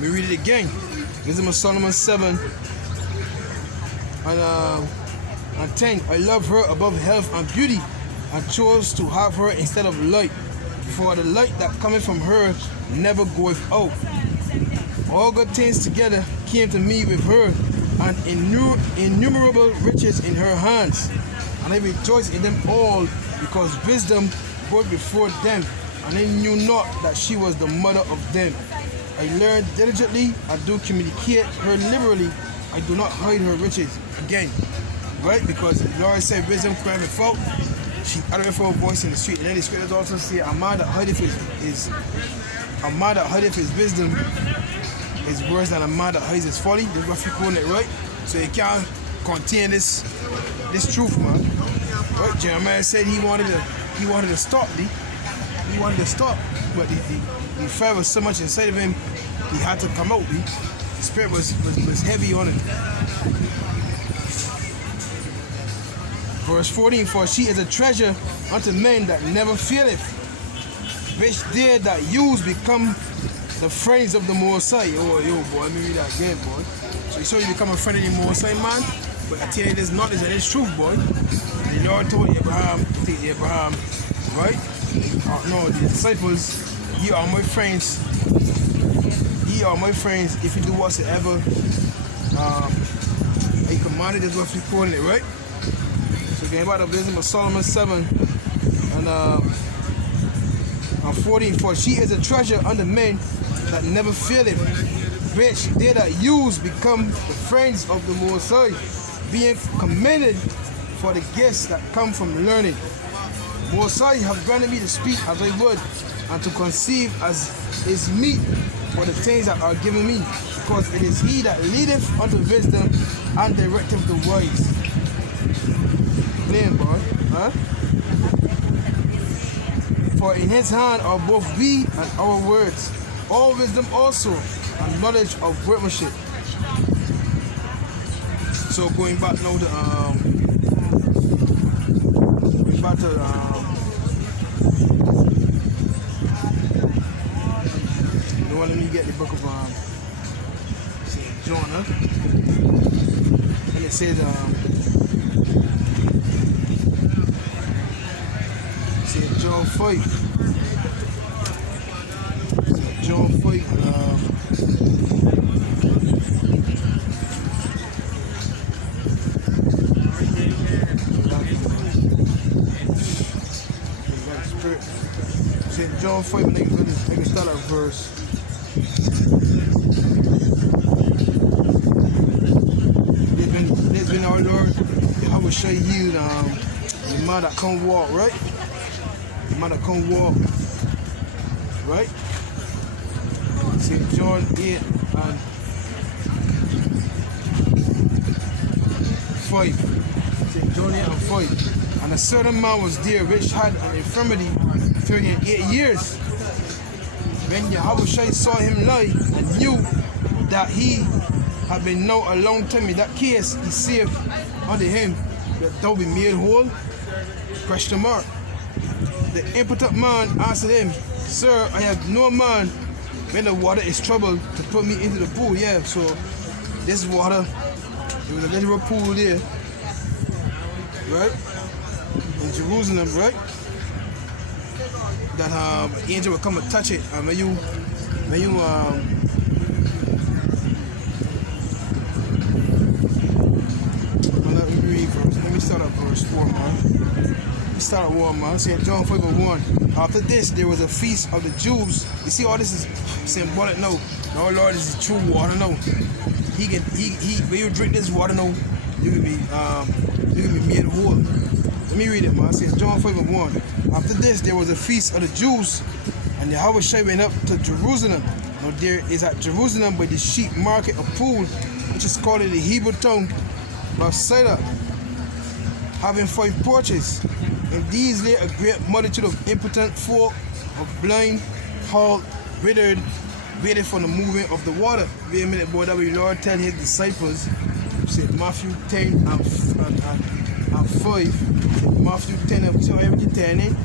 Let me read it again. Wisdom of Solomon 7 and 10. I love her above health and beauty, and chose to have her instead of light. For the light that cometh from her never goeth out. All good things together came to me with her, and innumerable riches in her hands. And I rejoiced in them all, because wisdom brought before them, and I knew not that she was the mother of them. I learned diligently, I do communicate her liberally, I do not hide her riches. Again, right? Because the Lord said wisdom cried without, she uttered her voice in the street. And then the scriptures also say a man that hideth his wisdom is worse than a man that hides his folly. That's what we call it, right? So you can't contain this truth, man. Right? Jeremiah said he wanted to stop, he wanted to stop, but the fire was so much inside of him, he had to come out. The spirit was heavy on him. Verse 14, for she is a treasure unto men that never faileth, which they that use become the friends of the Most High. Oh, yo, boy, let me read that again, boy. So you saw you become a friend of the Most High, man. But I tell you this knowledge and it's truth, boy. The Lord told Abraham, right? No, the disciples, ye are my friends. Ye are my friends if you do whatsoever I commanded, is what we calling it, right? So again, about the wisdom of Solomon 7 and 14. For she is a treasure unto men that never faileth, which they that use become the friends of the Most High, being commended for the gifts that come from learning. Most High have granted me to speak as I would, and to conceive as is meet for the things that are given me, because it is he that leadeth unto wisdom and directeth the wise. Plain, boy, huh? For in his hand are both we and our words, all wisdom also, and knowledge of workmanship. So going back now to let me get the book of John, huh? And it says John 5. John 5. John 5, I can start at verse. There's been our Lord yahawashi healed the man that can't walk, right? The man that can't walk, right? St. John 8 and 5. St. John 8 and 5. And a certain man was there which had an infirmity 38 years. When yahawashi saw him lie and knew that he had been now a long time in that case, he said unto him, that thou be made whole? Question mark. The impotent man answered him, Sir, I have no man when the water is troubled to put me into the pool. Yeah, so this water, there was a literal pool there, right? In Jerusalem, right? That an angel would come and touch it. Let me read first. Let me start at verse 4, man. Let's start at 1, man. See, John 5 and 1. After this, there was a feast of the Jews. You see, all this is symbolic now. Our Lord is the true water now. When you drink this water now, you can be made whole. Let me read it, man. See, John 5 and 1. After this, there was a feast of the Jews, and yahawashi went up to Jerusalem. Now there is at Jerusalem by the sheep market a pool, which is called in the Hebrew tongue Bethsaida, having 5 porches. In these lay a great multitude of impotent folk, of blind, halt, withered, waiting for the movement of the water. Wait a minute, boy, that way Lord tell his disciples, say Matthew 10 and 5. Matthew 10 and 10,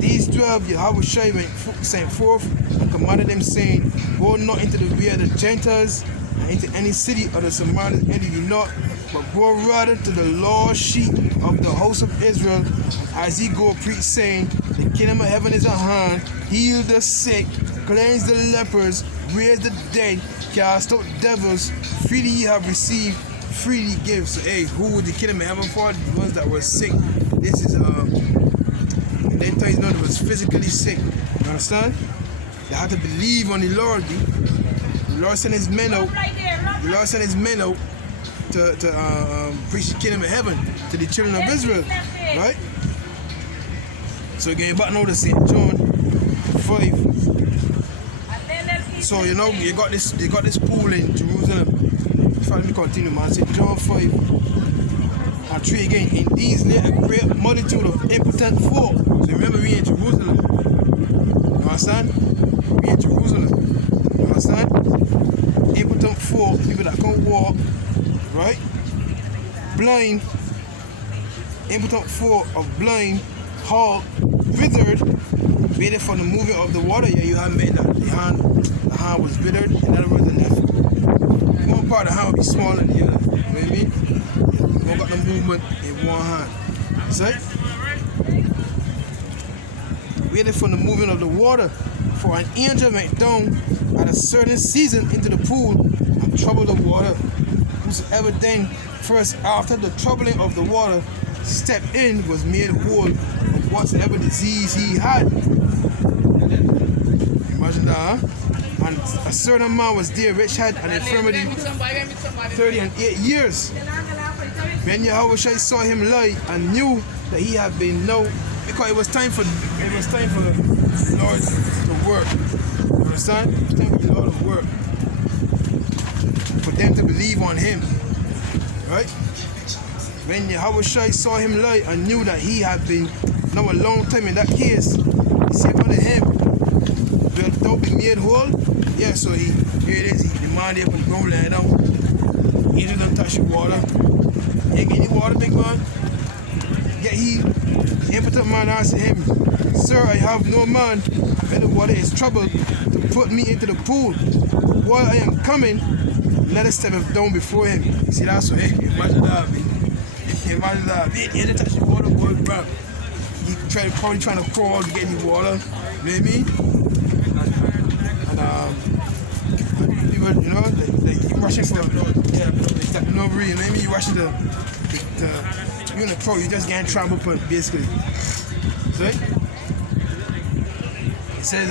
These 12 yahawashi sent forth and commanded them, saying, Go not into the way of the Gentiles, and into any city of the Samaritans enter ye not, but go rather to the lost sheep of the house of Israel. As ye go, preach, saying, The kingdom of heaven is at hand. Heal the sick, cleanse the lepers, raise the dead, cast out devils. Freely ye have received, freely give. So, hey, who would the kingdom of heaven for? The ones that were sick. This is they tell you no, that was physically sick. You understand? They had to believe on the Lord. The Lord sent his men out. The Lord sent his men out to preach the kingdom of heaven to the children of Israel. Right? So again, back now to St. John 5. So you know they got this pool in Jerusalem. Let me continue, man. St. John 5 and 3 again. In these lay a great multitude of impotent folk. So remember, we in Jerusalem. You understand? We in Jerusalem. You understand? Impotent folk, people that can't walk, right? Blind, impotent folk of blind, halt, withered, waited for the moving of the water. Yeah, you have made that the hand was withered. In other words, one part of the hand will be smaller than the other. You know what I mean? You don't got the movement in one hand. See? Waited for the moving of the water, for an angel went down at a certain season into the pool and troubled the water. Whosoever then first after the troubling of the water stepped in was made whole of whatsoever disease he had. Imagine that, huh? And a certain man was there which had an infirmity 38 years. When yahawashi saw him lie and knew that he had been because it was time for the Lord to work. You understand? It was time for the Lord to work. For them to believe on him. Right? When yahawashi saw him lie and knew that he had been a long time in that case, he said unto him, Wilt thou be made whole? Yeah, so here it is. The man there from the ground laying down. He didn't touch the water. You ain't get any water, big man? Yet he, the impotent man, answered him, Sir, I have no man when the water is troubled to put me into the pool. While I am coming, let us step down before him. You see, that's what, hey, imagine that, man. Imagine that. He didn't touch the water, boy, bro. He probably trying to crawl to get any water. You know what I mean? And people, you know, they rushing for stepping over, you know what I mean? You rushing you're in the pro, you just getting trampled upon, basically. See? It says,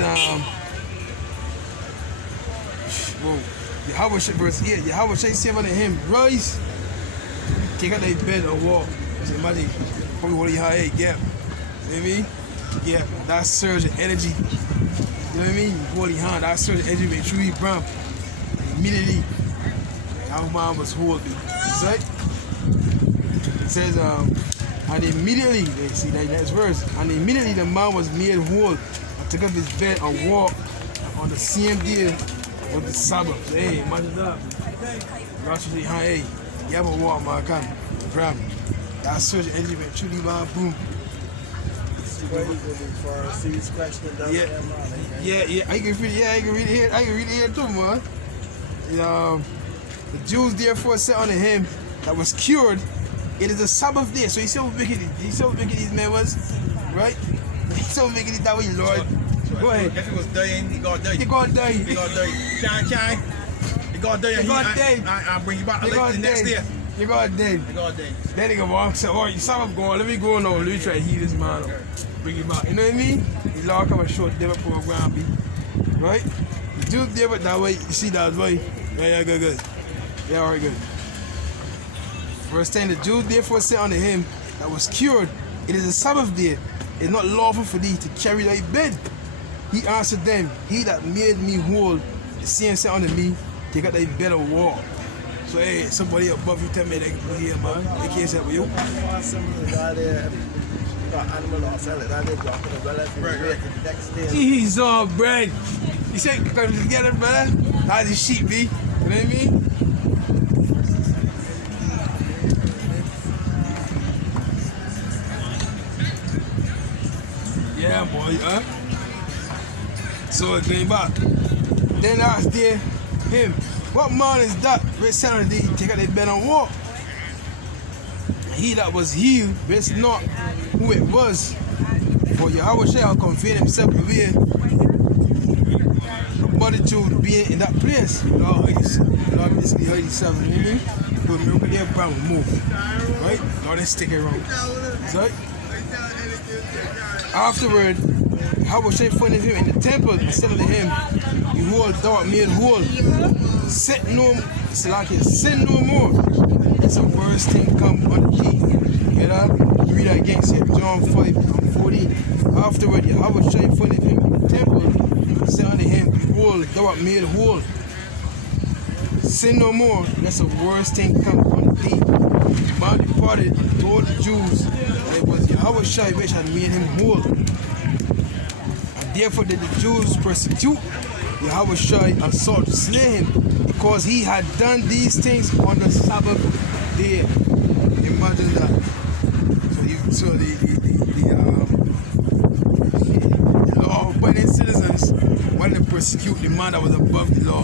Yahawashi verse 8, Yahawashi said unto him, Rise, take out thy bed and walk. So imagine, probably what you have, hey, yeah. You know what I mean? Yeah, that surge of energy. You know what I mean? Holy hand, that surge of energy made truly brown. Immediately, that man was whole. See? It says, and immediately, see that next verse, and immediately the man was made whole and took up his bed and walked on the same day of the Sabbath. So, hey, imagine that. Actually, hey, you ever walk, man, come, grab me. That surge of energy went truly, man, boom. Yeah, I can read it here too, man. The Jews therefore said unto him that was cured, it is a Sabbath day. So you see how wicked these men was, right? You see how wicked that way, Lord. Go ahead. If he was dying, he got die. He got die. He got die. Can't. He got die. He got die. I'll bring you back the next day. You got dead. He got die. Then he go walk. So, oh, you Sabbath going. Let me go now. Let me try to heal this man up. Bring him back. You know what I mean? The Lord come and show them program, right? The Jews did it that way. You see that way? Yeah, good. Yeah, alright, good. Verse 10, the Jews therefore said unto him that was cured, it is a Sabbath day, it is not lawful for thee to carry thy bed. He answered them, he that made me whole, the same said unto me, take out thy bed and walk. So hey, somebody above you tell me they can put here, man. They can't help you. Jesus, bread. You say, come together, brother. That's the sheep, B. You know what I mean? Yeah, boy. Huh? So it came back. Then I asked there, him, what man is that? Which Saturday take out their bed and walk? He that was healed, it's not who it was. For yahawashi shall convey himself away the multitude being in that place. Lord, basically 87, you know what I mean? Do a miracle there, bam, move. Right? Lord, let's stick it around. Right? Afterward, yahawashi found him in the temple and said unto him, behold, thou art made whole. Sin no more. That's the worst thing come unto thee. You know? Read that again, say John 5:14. Afterward, yahawashi found him in the temple and said unto him, behold, thou art made whole. Sin no more. That's the worst thing come unto thee. The man departed and told the Jews that it was yahawashi which had made him whole. And therefore did the Jews persecute yahawashi and sought to slay him, because he had done these things on the Sabbath day. Imagine that. So the law-abiding citizens wanted to persecute the man that was above the law.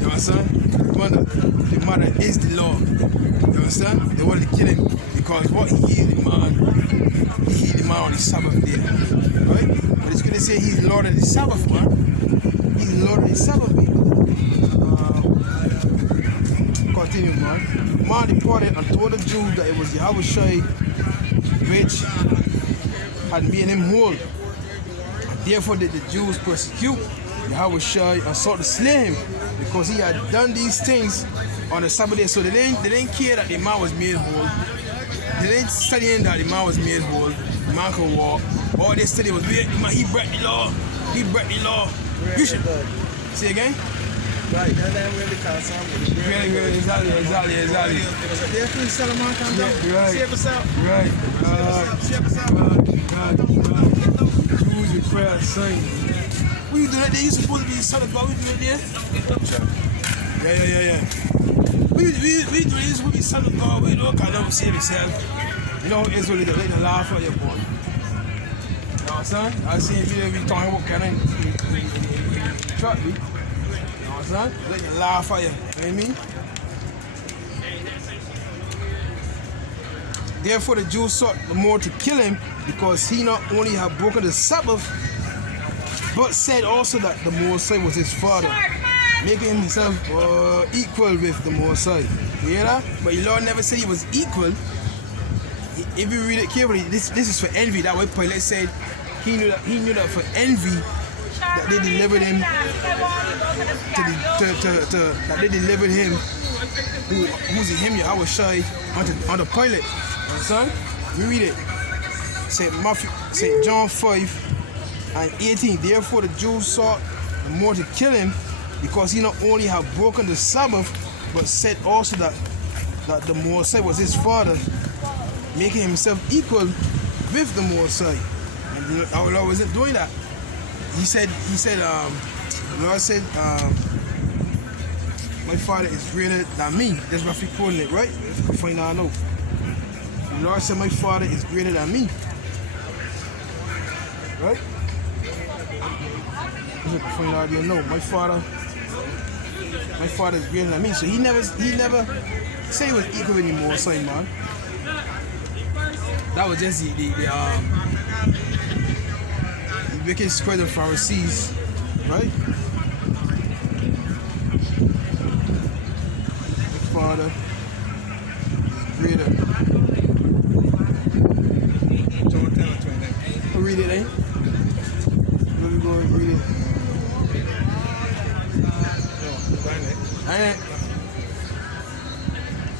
You understand? The man that is the law. You understand? They wanted to kill him because what he healed the man on the Sabbath day. Right? But it's going to say he's Lord of the Sabbath, man. He's Lord of the Sabbath, man. Continue, man. The man departed and told the Jews that it was yahawashi which had made him whole. And therefore did the Jews persecute yahawashi and sought to slay him, because he had done these things on the Sabbath day. So they didn't care that the man was made whole. They didn't study that the man was made whole. The man could walk. All they studied was, he broke the law. He broke the law. You should say again. Right, that really counts something. Really, exactly. They're free Solomon come down. Right. See us out. Right. God. Jews with prayer, sing. What you doing that there? You supposed to be son of God. What you doing there? Yeah. What you doing? You supposed to be son of God. What you doing? Can't never save yourself. You know Israel, they laugh at your boy. You know what I'm saying? I see if you be talking about kind of truck, me. Son, let you laugh at you, know what I mean? Therefore the Jews sought the more to kill him, because he not only had broken the Sabbath, but said also that the Mosai was his father, making himself equal with the Mosai. You hear that? But the Lord never said he was equal. If you read it carefully, this is for envy. That way Pilate said he knew that for envy that they delivered him that they delivered him who's him yahawashi onto Pilate. Son, we read it. St. John 5:18. Therefore the Jews sought the more to kill him, because he not only had broken the Sabbath, but said also that the Mosai was his father, making himself equal with the Mosai. And our Lord wasn't doing that. He said, the Lord said, my father is greater than me. That's roughly quoting it, right? If you can find out, I know. The Lord said, my father is greater than me. Right? If you can find out, you know, my father is greater than me. So he never said he was equal anymore, son, man. That was just the wicked spread of Pharisees, right? The Father is greater. John 10:29. We'll read it, eh? We'll go and read it.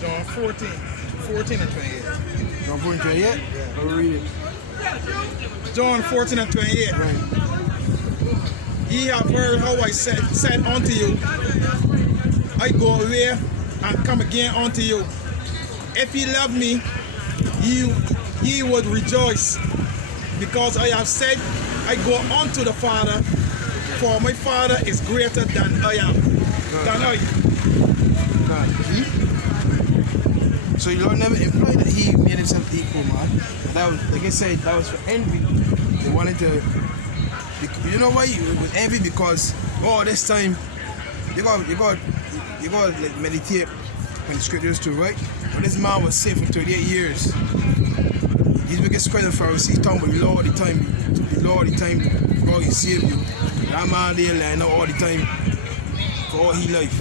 John 14:28. John 14:28? Yeah. We'll read it. John 14:28. Right. Ye have heard how I said unto you, I go away and come again unto you. If ye love me, ye would rejoice, because I have said, I go unto the Father, for my Father is greater than I am. God. See? So the Lord never implied that he made himself equal, man. That was, like I said, that was for envy. They wanted to, you know why? It was envy because all this time you got like meditate on the scriptures too, right? But this man was saved for 38 years. He's making spread of Pharisees talking about the Lord all the time. The Lord all the time, God he saved you. That man there lying out all the time for all his life.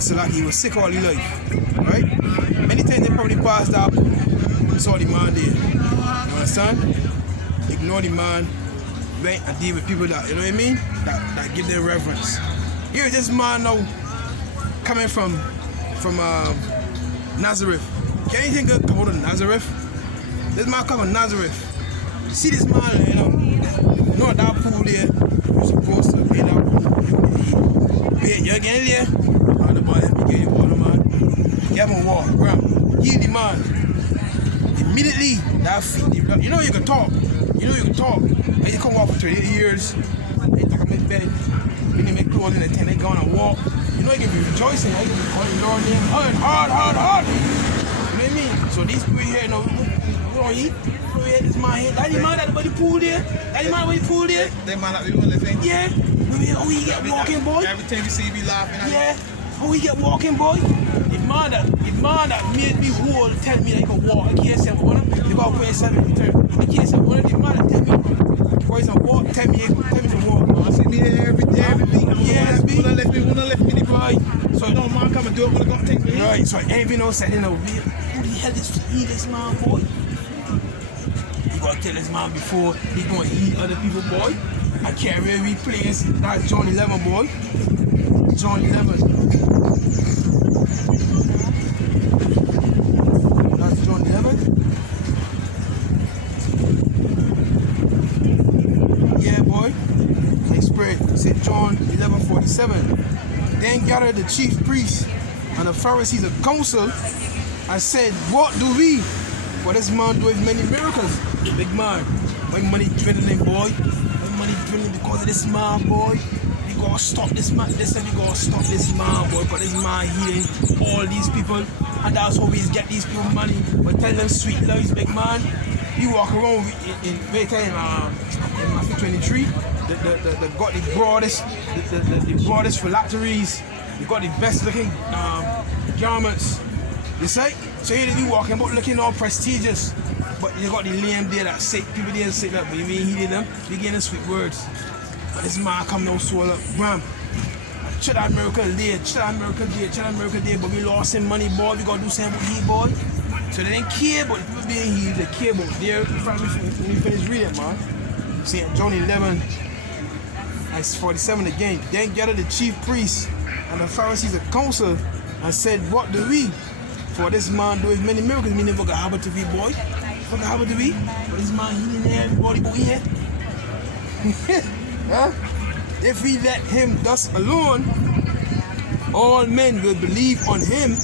So like he was sick all his life, right? Many times they probably passed up, saw the man there. You understand? Ignore the man, went and deal with people that, you know what I mean? That give them reverence. Here's this man now coming from Nazareth. Can anything good come out of Nazareth? This man come from Nazareth. See this man, you know that pool there, you're supposed to be that pool. You're getting there? Oh, the boy, let me get you water, man. Give him water, bro. Heal the man. Immediately, that feet, you know you can talk. And you come off for 38 years. They take him in bed. When they make clothes in the tent, they go on and walk. You know you can be rejoicing. You can be calling Lord name hard. You know what I mean? So these people here, you know, we don't eat. This man here. That the man that by the pool there. That man that we want to think. Yeah. Oh, he get walking, boy. Every time you see me laughing at yeah. Oh, he get walking, boy. The man that made me whole tell me that he can walk. I can't say one of them. You got to put yourself in return. I can't say one of the man that tell me boys can walk. Tell me to walk. I see me here every day. Yeah, wanna left me the right. So you know man come and do it when I got things for you. Right. So every no said, you know, who the hell is this man, boy? You gotta tell this man before he gonna eat other people, boy. I can't really replace. That's John 11, boy. John 11. That's John 11. Yeah, boy. Next spread. Said John 11:47. Then gathered the chief priests and the Pharisees of council and said, what do we? For this man doeth many miracles. Big man. Make money dwindling, boy. Money dwindling because of this man, boy. We gotta stop this man. Listen, we gotta stop this man, boy. Because this man healing all these people, and that's how we get these people money. But tell them sweet lies, big man. You walk around in Matthew 23. They got the broadest phylacteries. They got the best looking garments. You see? So here you walking about looking all prestigious. But you got the lame there that sick, people there sick up, but you mean healing them, they getting sweet words. But this man come now swallow up, bam. Check that miracle there, but we lost him money, boy, we gotta do something with he, boy. So they didn't care about the people being healed, they care about their family when you finish reading, man. See, John 11, that's 47 again. Then gathered the chief priests and the Pharisees of council and said, what do we? For this man doeth many miracles, meaning what happened to be, boy. What happened to be? But this man healing everybody, boy, here. Huh? If we let him thus alone, all men will believe on him,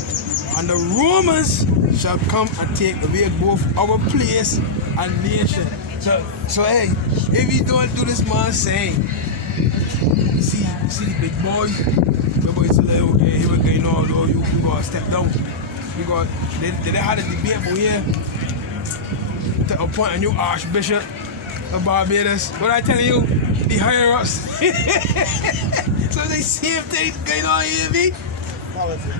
and the Romans shall come and take away both our place and nation. So hey, if you don't do this man saying, see the big boys, the boys say like, okay, here we go, you know, you gotta step down. You got they had a debate over here to appoint a new archbishop of Barbados. What I tell you, the higher ups. So they same thing going on here, me.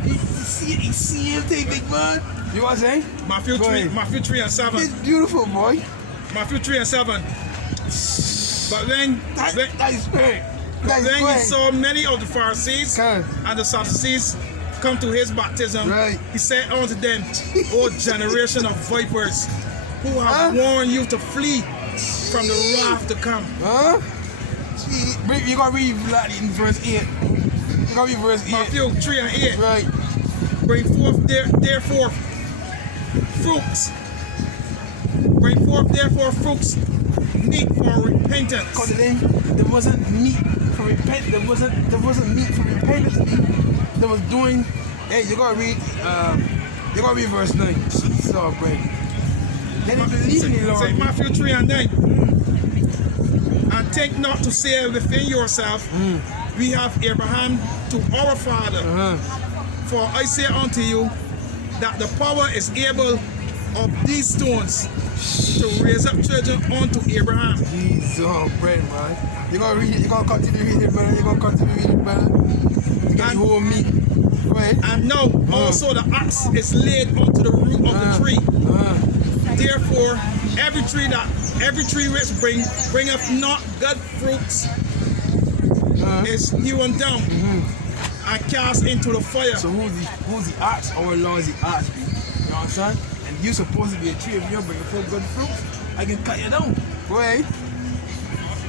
You same thing, big man. You know what I'm saying? Matthew 3 and 7. It's beautiful, boy. Matthew 3 and 7. But then that is great. He saw many of the Pharisees and the Sadducees come to his baptism. Right. He said unto them, O generation of vipers, who have warned you to flee from the wrath to come. Huh? You gotta read that in verse 8. You gotta read verse 8. Matthew 3 and 8. Right. Bring forth therefore fruits. Bring forth therefore fruits meet for repentance. Because there wasn't meat for repentance. There wasn't meat for repentance. They was doing. Hey, you gotta read verse 9. So great. They didn't believe in the Lord. Say Matthew 3 and 9. And think not to say within yourself, we have Abraham to our father. For I say unto you that the power is able of these stones to raise up children unto Abraham. Jesus, bread, man. You're gonna read it, you're gonna continue reading it, brother. You're gonna continue reading it, brother. You got you owe me. Go ahead. And now also the axe is laid unto the root of the tree. Therefore, every tree which bringeth not good fruits is hewn down and cast into the fire. So who's the ox? Our Lord is the ox, B. You know what I'm saying? And you're supposed to be a tree. If you're bringing forth good fruits, I can cut you down. Go ahead.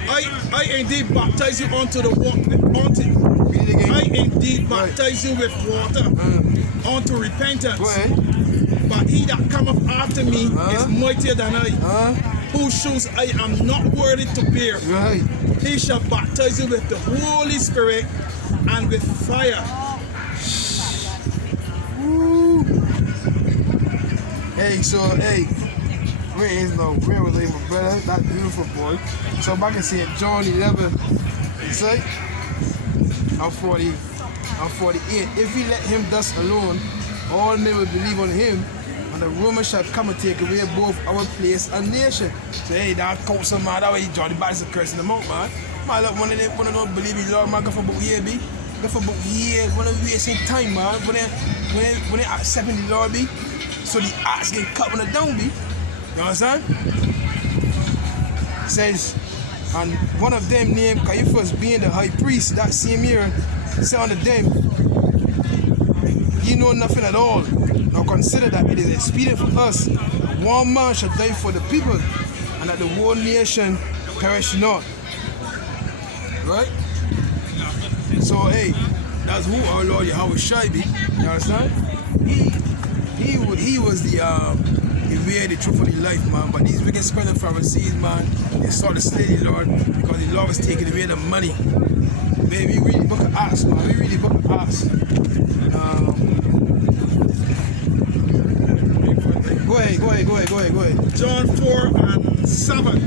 I indeed baptize you unto the water. Read it again. I indeed baptize you with water unto repentance. Go ahead. But he that cometh after me is mightier than I, whose shoes I am not worthy to bear. Right. He shall baptize you with the Holy Spirit and with fire. Woo. Hey, so hey, where was my brother? That beautiful boy. So back and say John 11. You say? I'm 48. If we let him thus alone, all men will believe on him, and the Romans shall come and take away both our place and nation. So hey, that council man, that way John the Baptist is cursing them out, man. Man, look, one of them don't believe in Lord, man, go for about year, be. Go for about years, one of them wasting time, man. When they accepting the Lord, be. So the axe get cut when they down, be. You understand? It says, and one of them named Caiaphas, being the high priest that same year, said unto them, ye know nothing at all. Now consider that it is expedient for us that one man should die for the people, and that the whole nation perish not. Right? So hey, that's who our Lord yahawashi be. You understand? He was the way, the truth, of the life, man. But these wicked scribes and Pharisees, man, they saw the slay the Lord because the Lord was taking away the money. Man, we read the book of Acts, man. We read the book of Acts. Go ahead. John 4:7.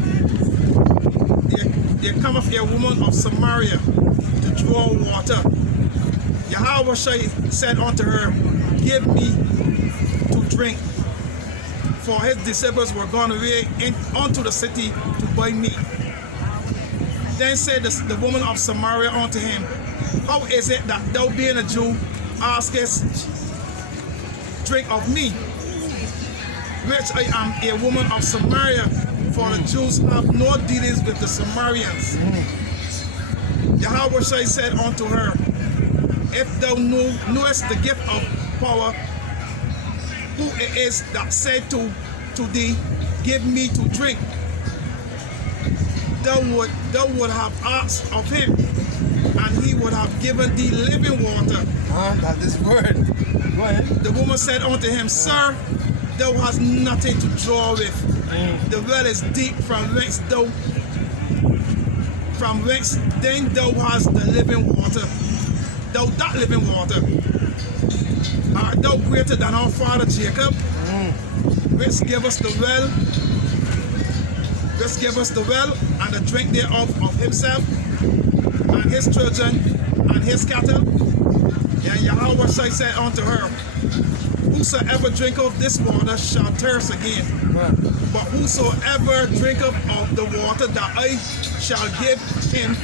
There cometh a woman of Samaria to draw water. Yahawashi said unto her, give me to drink. For his disciples were gone away unto the city to buy meat. Then said the woman of Samaria unto him, how is it that thou being a Jew askest drink of me, which I am a woman of Samaria? For the Jews have no dealings with the Samaritans. Yahawashi said unto her, if thou knowest the gift of power, who it is that said to thee, give me to drink, thou would have asked of him, and he would have given thee living water. That is word. Go ahead. The woman said unto him, sir, thou hast nothing to draw with. The well is deep, from whence then thou hast the living water. Thou that living water, art thou greater than our father Jacob, which gave us the well, and the drink thereof of himself, and his children, and his cattle? And Yahawashi said unto her, whosoever drinketh this water shall thirst again. But whosoever drinketh of the water that I shall give him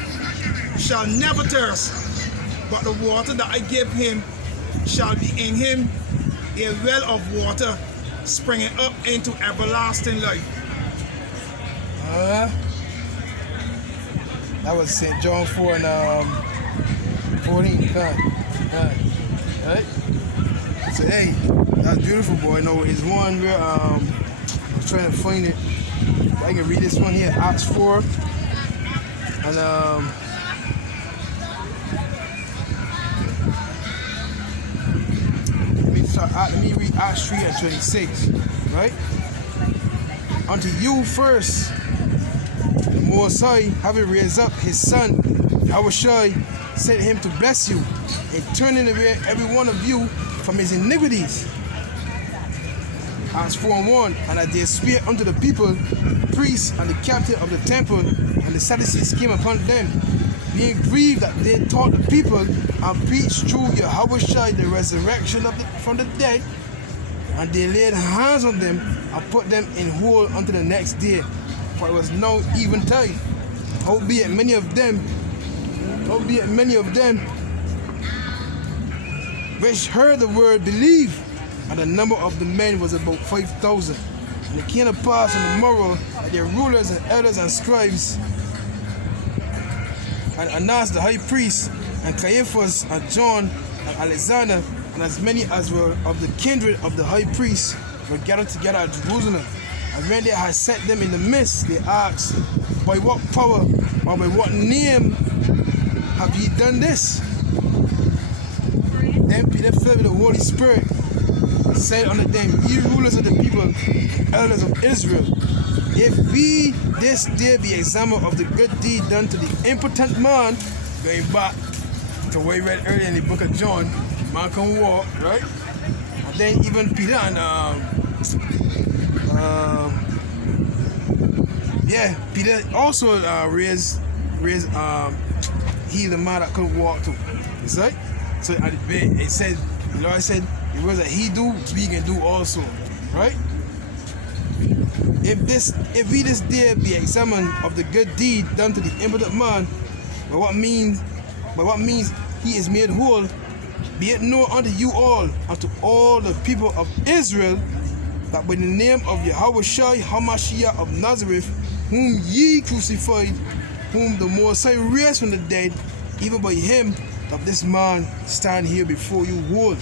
shall never thirst. But the water that I give him shall be in him a well of water springing up into everlasting life. That was St. John 4 and 14. Right? So hey, that's beautiful, boy. No, it's one where I was trying to find it. I can read this one here, Acts 4, and let me read Acts 3 and 26, right? Unto you first, the Most High, having raised up his son, Yahawashi, sent him to bless you, and turning away every one of you from his iniquities. Acts 4:1, and that they spake unto the people, priests and the captain of the temple, and the Sadducees came upon them, being grieved that they taught the people and preached through Yahawashi the resurrection from the dead. And they laid hands on them and put them in hold until the next day, for it was now eventide. Howbeit many of them which heard the word believed, and the number of the men was about 5,000. And it came to pass on the morrow that their rulers and elders and scribes, and Annas the high priest, and Caiaphas, and John, and Alexander, and as many as were of the kindred of the high priest, were gathered together at Jerusalem. And when they had set them in the midst, they asked, by what power or by what name have ye done this? Then Peter, filled with the Holy Spirit, said unto them, ye rulers of the people, elders of Israel, if we this day be examined of the good deed done to the impotent man, going back to what we read earlier in the book of John, man can walk, right? And then even Peter and Peter also healed the man that couldn't walk too. It's right? So at the end, it said, the Lord said, the words that he do, we can do also. Right? If we this day be examined of the good deed done to the impotent man, by what means he is made whole, be it known unto you all, unto all the people of Israel, that by the name of yahawashi, Hamashiach of Nazareth, whom ye crucified, whom the Most High raised from the dead, even by him, that this man stand here before you whole.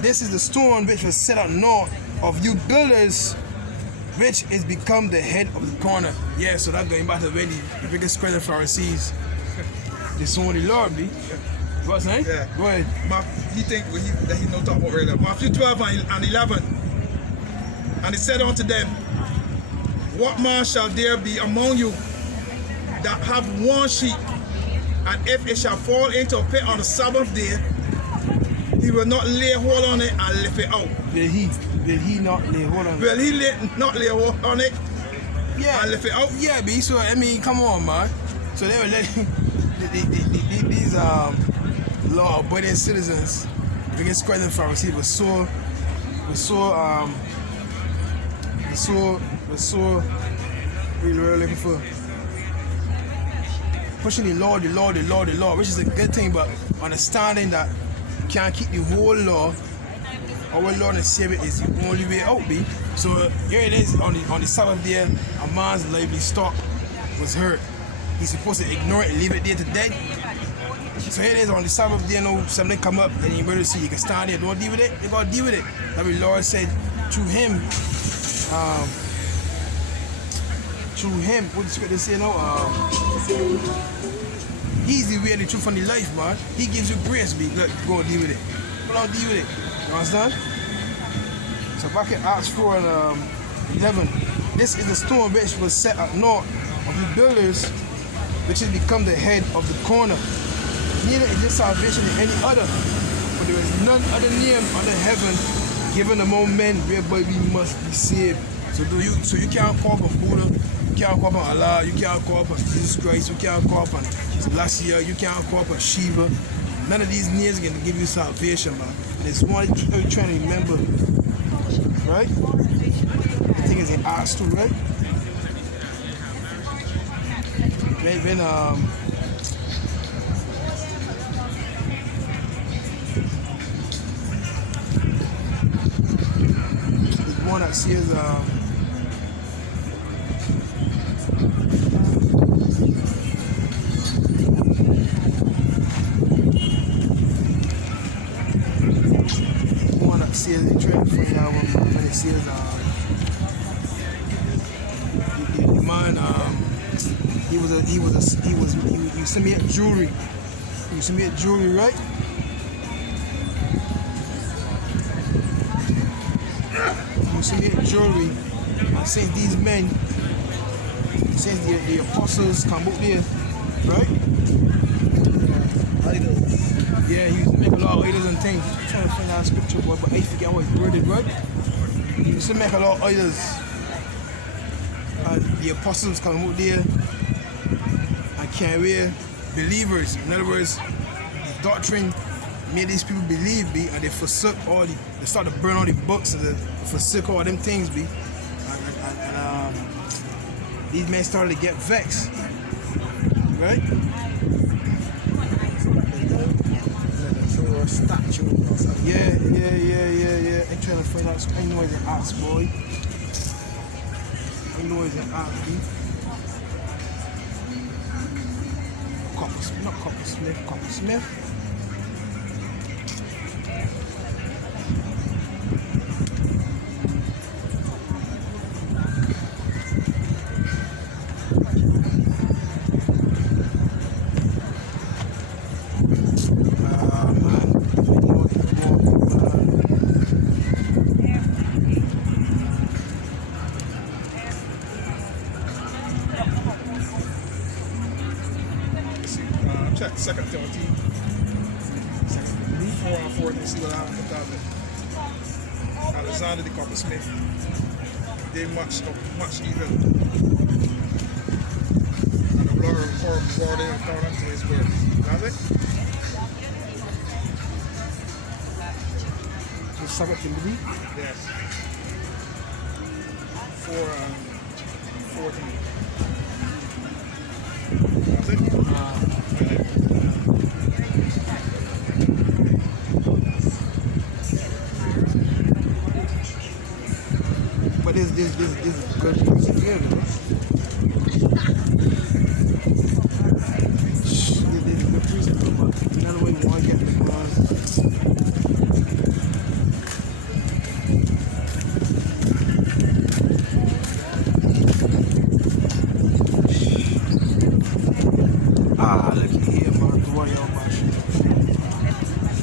This is the stone which was set at naught of you builders, which is become the head of the corner. Yeah, so that's going back to the biggest scribe of Pharisees. Disown the Lord, be. What's that? Yeah. Go ahead. He think that he not talking about earlier. Matthew 12 and 11. And he said unto them, what man shall there be among you that have one sheep, and if it shall fall into a pit on the Sabbath day, he will not lay hold on it and lift it out? Will he not lay hold on it? Will he not lay hold on it and lift it out? Yeah, B. So I mean, come on, man. So they were letting these law-abiding citizens, the biggest scribes and Pharisees, was so really looking for pushing the law, which is a good thing, but understanding that you can't keep the whole law. Our Lord and Savior is the only way out, be. So here it is on the Sabbath day, a man's livestock was hurt. He's supposed to ignore it and leave it there to dead. So here it is on the Sabbath day, something come up and you better see you can stand there, don't deal with it, you gotta deal with it. Like the Lord said through him, what the scripture say now? He's the way, the truth, and the life, man. He gives you grace, be. Look, go and deal with it. Go on, deal with it. You understand? So back in Acts 4 and 11, this is the stone which was set at naught of the builders, which has become the head of the corner. Neither is this salvation in any other, for there is none other name under heaven given among men whereby we must be saved. So you can't call upon Buddha, you can't call upon Allah, you can't call upon Jesus Christ, you can't call upon Selassie, you can't call upon Shiva. None of these names are going to give you salvation, man. And it's one you're trying to remember, right? The thing is in Acts 2, right? When one that says they try to find out when it says the man he used to make jewelry. He used to make jewelry, right? To make jewelry, since these men, since the apostles come up there, right? Idols. Yeah, he used to make a lot of idols and things. I'm trying to find out scripture, but I forget how it's worded, right? He used to make a lot of idols. And the apostles come up there and carry believers. In other words, the doctrine made these people believe, be, and they forsook they start to burn all the books and they forsook all them things, be. And these men started to get vexed, right? Through a statue or something. Yeah. I'm trying to find out. I know it's an ox, boy. I know it's an ox, be. Coppersmith. Check 2 Timothy 4:4 and see what happened with that. Alexander the coppersmith did much evil. And the Lord brought him according to his word. That's it? So 2 Timothy? Yes. 4:14. That's it? But this is good piece of gear, though. This is good piece of gear, but another way we want to get the class. Look here, man. The way y'all bahasham.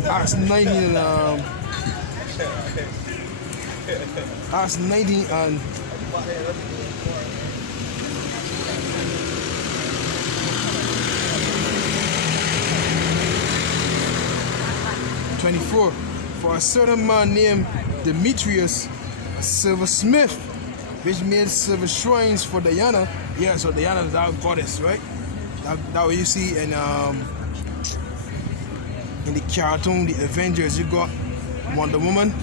Acts 19 and Acts 19 and 24. For a certain man named Demetrius, a silversmith, which made silver shrines for Diana. Yeah, so Diana is our goddess, right? That what you see in the cartoon, the Avengers. You got Wonder Woman,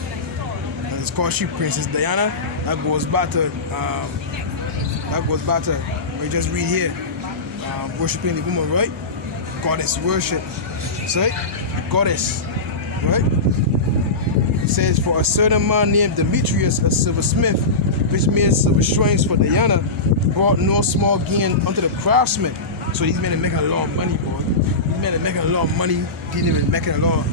and it's called Princess Diana. That goes back to we just read here, worshiping the woman, right? Goddess worship. So, goddess, right? It says, for a certain man named Demetrius, a silversmith, which made silver shrines for Diana, brought no small gain unto the craftsmen. So these men are making a lot of money, boy. These men are making a lot of money. These men are making a lot of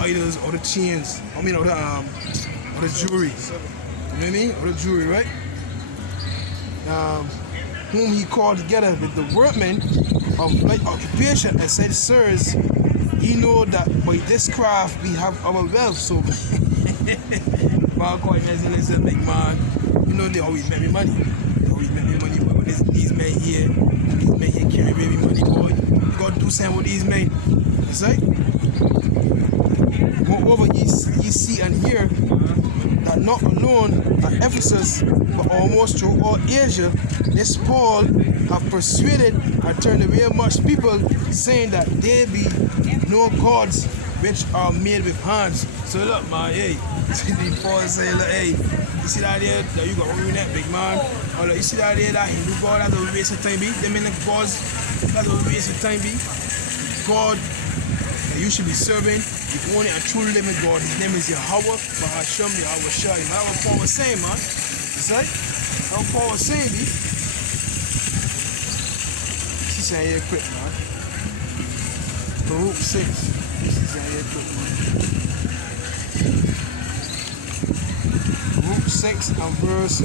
idols or the chains. Or the jewelry. You know what I mean? Or the jewelry, right? Whom he called together with the workmen of like occupation and said, sirs, ye know that by this craft we have our wealth. So, big man, you know they always make me money. They always make me money, but these men here carry me money, boy. You gotta do something with these men. That's right. Moreover, ye see and hear that not alone at Ephesus, but almost through all Asia, this Paul have persuaded and turned away much people, saying that there be no gods which are made with hands. So look, man, hey, Paul saying, look, hey, you see that there that you got ruin that big man? Or like, you see that there that Hindu god, that's a waste of time, be? Them in the gods, that's a waste of time, be? God that you should be serving, the only and true living God, his name is Yahawah, bahasham, yahawashi. That's what Paul was saying, man. That's right? That's what Paul was saying, be? She's saying here quick, man. Barak 6. She's saying here quick, man. Barak 6 and verse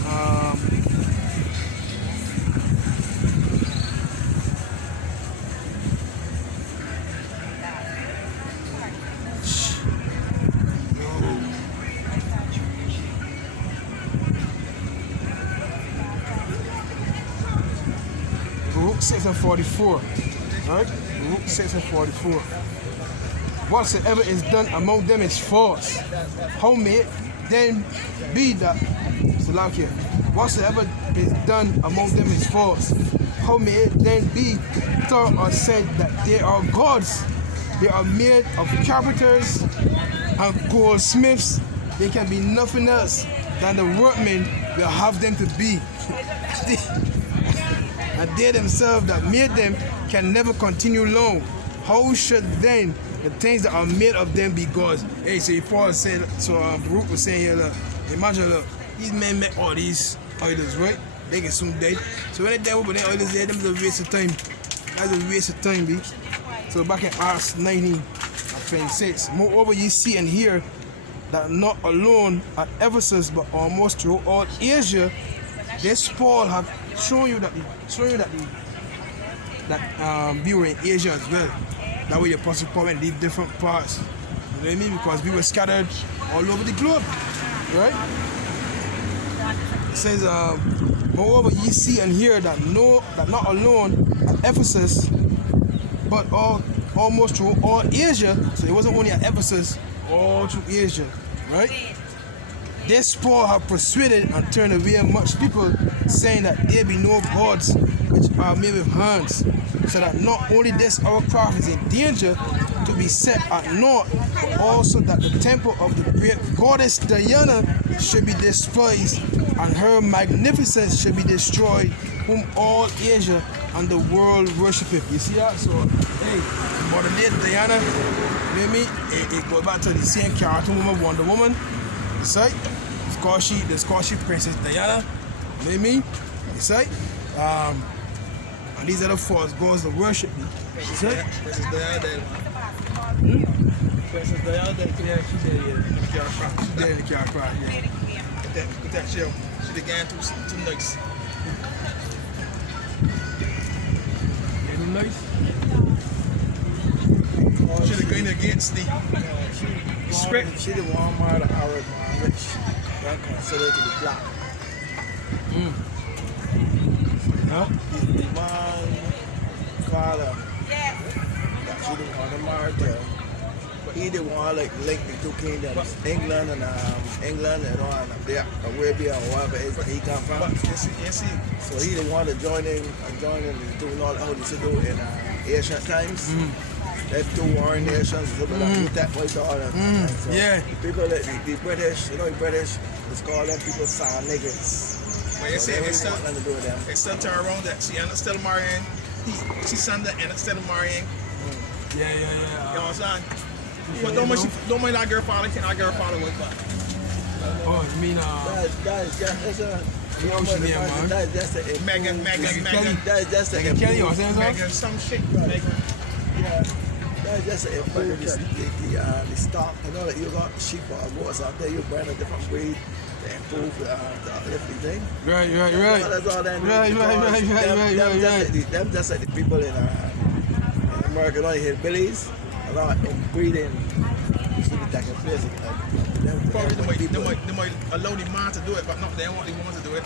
Barak 6 and 44. Alright? Barak 6 and 44. Whatsoever is done among them is false. How may it then be that Salakia? Whatsoever is done among them is false. How may it then be thought or said that they are gods? they are made of carpenters and goldsmiths. They can be nothing else than the workmen will have them to be. And they themselves that made them can never continue long. How should then the things that are made of them be gods? Hey, so Paul said, so Barak was saying here, look, imagine, look, these men make all these idols, right? They get soon dead. So when they die over their idols there, them is a waste of time. That's a waste of time, B. So back in Acts 19 and 26, moreover ye see and hear that not alone at Ephesus, but almost throughout all Asia, this Paul have shown you that we were in Asia as well. That way the Apostle Paul went in different parts. You know what I mean? Because we were scattered all over the globe. Right? It says, moreover ye see and hear that not alone at Ephesus, but almost through all Asia. So it wasn't only at Ephesus, all through Asia. Right? This Paul have persuaded and turned away much people, saying that there be no gods which are made with hands, so that not only this our craft is in danger to be set at naught, but also that the temple of the great goddess Diana should be despised, and her magnificence should be destroyed, whom all Asia and the world worshipeth. You see that? So, hey, modern day Diana, you know what I mean? It goes back to the same character woman, Wonder Woman. You see? The Scottish Princess Diana. You know what I mean? You see? And these are the false gods that worship me. You see? Princess Diana. Princess Diana, yeah, she's there, yeah. She's there in the car cry, yeah. With that shell. She done gone too nice. Yeah, too nice? She done gone against the script. She the one man, the Arab man, which one considered to be black. Huh? The man, father, that she the one to marry to. He the one like link the two kingdoms, England and all there, Arabia or wherever it is that he come from. Yes. So he the one to join in doing all how they do in ancient times. There's two warring nations, so that fight all that. So Yeah. people like the British, you know the British, it's called them people sound niggas. Well, you see, they it's still, want nothing to do with them. it's still turn around that she Anna still marrying. She's son that Anna still marrying. Yeah. You know what I'm saying? But don't mind that girl father, can't that girl father with but. Oh, you mean, That's just a Ocean, yeah, man. That's just a Megan. That's just a Megan Kelly or something? Megan, some shit. Megan. Yeah. That's just a improve the stock. You know that you got sheep or goats out there, you burn a different breed to improve the uplifting thing. Right. That's all that Right. Them just like the people in America, you know, the hillbillies, a lot of breeding should be taking place. Probably they might allow the man to do it, but not they want the woman to do it.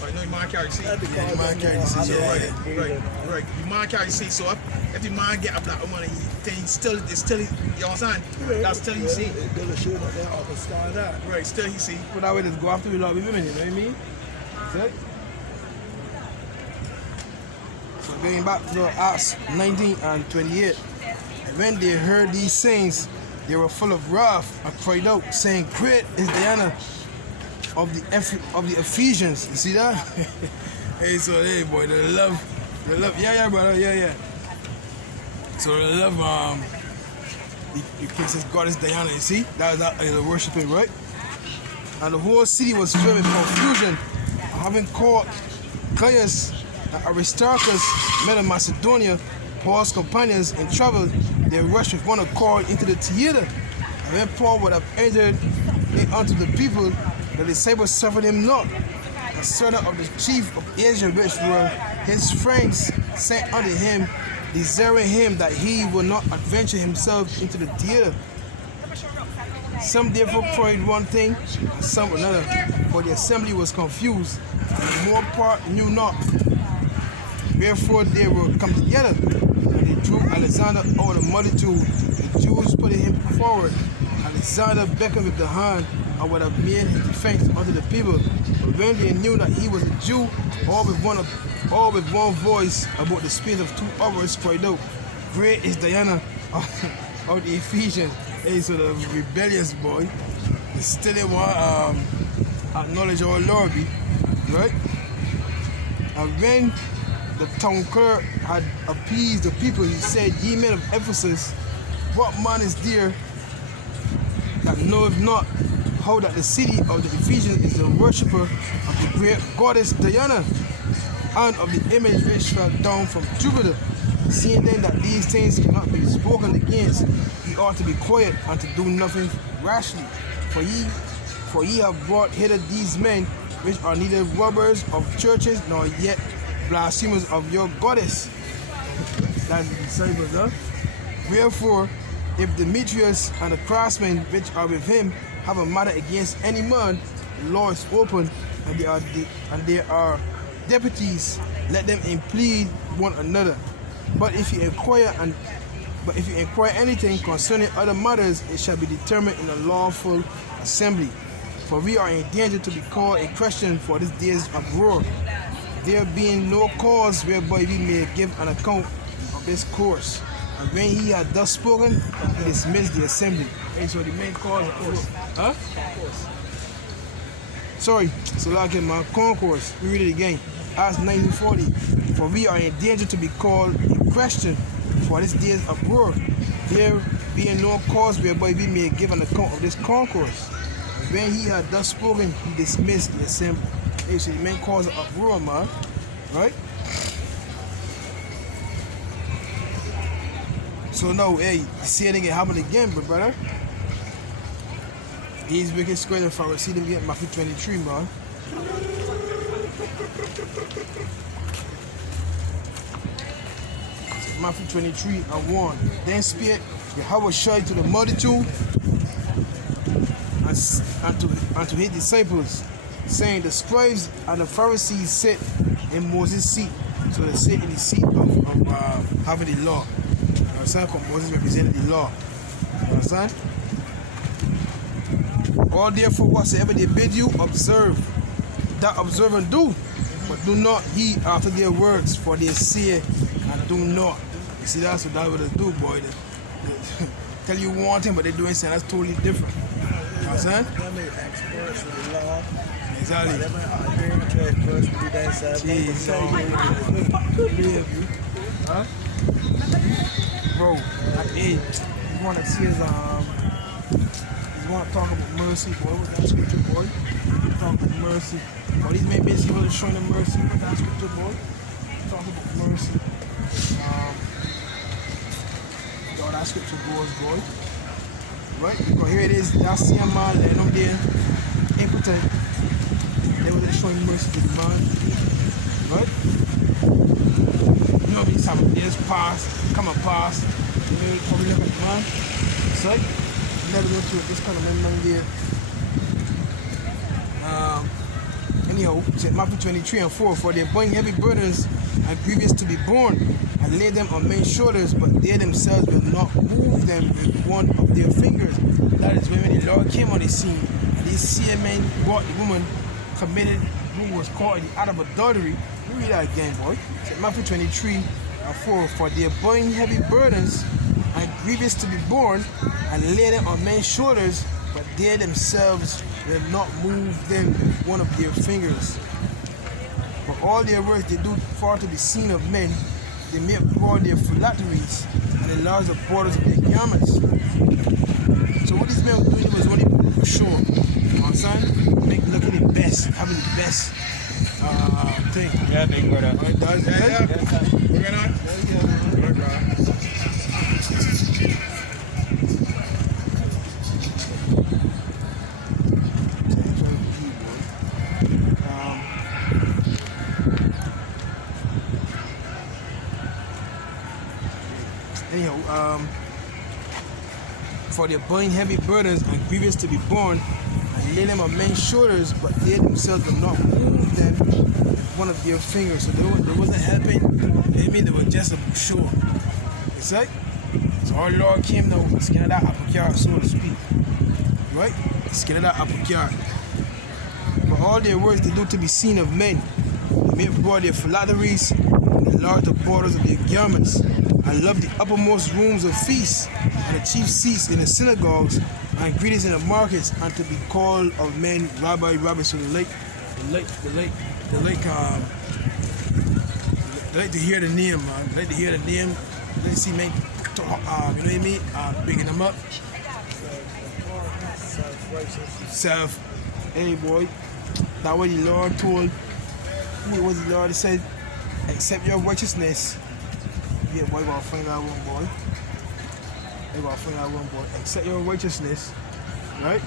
But you know the man carry seed. the man carry seed, yeah. Right. The man carry seed, so if the man get a black woman, it's still, you know what I'm saying? That's still he see. It's going to show that they're all start that. Right, still he see. But that way just go after we love women, you know what I mean? See? So going back to Acts 19 and 28, and when they heard these sayings, they were full of wrath and cried out, saying, "Great is Diana of the Ephesians." You see that? Hey, so hey boy, the love, yeah, brother, yeah. So the love, the princess goddess Diana. You see, that is a worshiping, right? And the whole city was filled with confusion, having caught Gaius and Aristarchus, men of Macedonia, Paul's companions in travel. They rushed with one accord into the theater. And when Paul would have entered it unto the people, the disciples suffered him not. And certain of the chief of Asia, which were his friends, sent unto him, desiring him that he would not adventure himself into the theater. Some therefore cried one thing, and some another, for the assembly was confused, and the more part knew not. Wherefore they were come together, and they drew Alexander out of the multitude. The Jews put him forward. Alexander beckoned with the hand, and would have made his defense unto the people. But when they knew that he was a Jew, all with one voice, about the space of 2 hours cried out, great is Diana of the Ephesians. Hey, so the rebellious boy, they still they want acknowledge our Lord, right? And when the town clerk had appeased the people, he said, Ye men of Ephesus, what man is there that knoweth not how that the city of the Ephesians is the worshipper of the great goddess Diana, and of the image which fell down from Jupiter? Seeing then that these things cannot be spoken against, ye ought to be quiet and to do nothing rashly. For ye have brought hither these men, which are neither robbers of churches, nor yet blasphemers of your goddess. That's the disciples, huh? Wherefore, if Demetrius and the craftsmen which are with him have a matter against any man, the law is open, and there are deputies, let them implead one another. But if you inquire anything concerning other matters, it shall be determined in a lawful assembly. For we are in danger to be called a Christian for this day's uproar, there being no cause whereby we may give an account of this course. And when he had thus spoken, he dismissed the assembly. Hey, so the main cause of course. Huh? Sorry, so like in my concourse, we read it again. Acts 19:40. For we are in danger to be called a Christian for this day's uproar, there being no cause whereby we may give an account of this concourse. And when he had thus spoken, he dismissed the assembly. Hey, so the main cause of uproar, man. Right? So now, hey, see it happen again, brother. These wicked squares and Pharisees them get Matthew 23, man. So Matthew 23:1. Then spake yahawashi to the multitude and to his disciples, saying, the scribes and the Pharisees sit in Moses' seat. So they sit in the seat of having the law. You understand? Because Moses represented the law. You understand? All therefore whatsoever they bid you, observe. That observe and do. But do not ye after their words, for they say and do not. You see, that's what they do, boy. They tell you one thing, but they're doing something that's totally different. You understand? They experts with the law. Exactly. Huh? Bro, hey, you want to see his, you want to talk about mercy, boy, with that scripture, boy. Talk about mercy. Well, these men basically wasn't showing them mercy with that scripture, boy. Talk about mercy. All that scripture goes, boy. Right? Because here it is, that same man, and up there, impotent. They wasn't showing mercy to the man. Right? You know, these time of days pass, come and pass. You probably look at the man. It's like, never go to this kind of man there. Anyhow, Matthew 23:4. For they bring heavy burdens and grievous to be borne, and lay them on men's shoulders, but they themselves will not move them with one of their fingers. That is when the Lord came on the scene, and these same men brought the woman committed, who was caught in the act of adultery. You read that again, boy. Matthew 23:4. For they bring heavy burdens and grievous to be borne, and lay them on men's shoulders, but they themselves will not move them with one of their fingers. For all their works they do far to be seen of men, they make broad their phylacteries and enlarge the borders of their garments. So what these men were doing was only for sure. You know what I'm saying? Make looking the best, having the best thing. Yeah, they go there. Right, does it? Yeah. We're gonna. Anyhow, for they bring heavy burdens and grievous to be borne, and lay them on men's shoulders, but they themselves do not move them with one of their fingers. So they wasn't helping. They mean they were just a sure. It's like, so our Lord came now, skin of that apple cart, so to speak. Right? Skin of that apple cart. But all their works they do to be seen of men. They make broad their phylacteries and enlarge the borders of their garments. and love the uppermost rooms of feasts, and the chief seats in the synagogues, and greetings in the markets, and to be called of men, Rabbi, Rabbi. So they like to hear the name, man. They like to hear the name. They like to see men, you know what I mean? Bigging them up. Self. Hey, boy. That's what the Lord told. Who was the Lord? He said, accept your righteousness. Yeah, boy, you gotta find out one, boy. You gotta find out one, boy. Accept your righteousness. Right?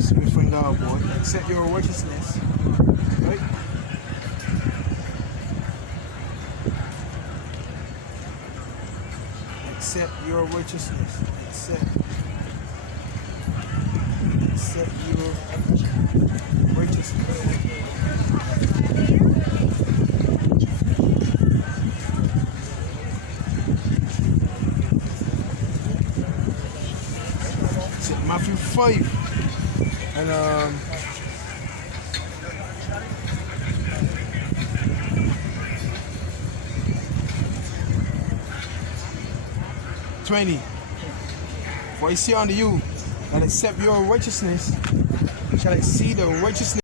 So we find out, boy. Accept your righteousness. Right? Accept your righteousness. Accept your righteousness. So Matthew 5 and 20. For I say unto you that accept your righteousness shall exceed the righteousness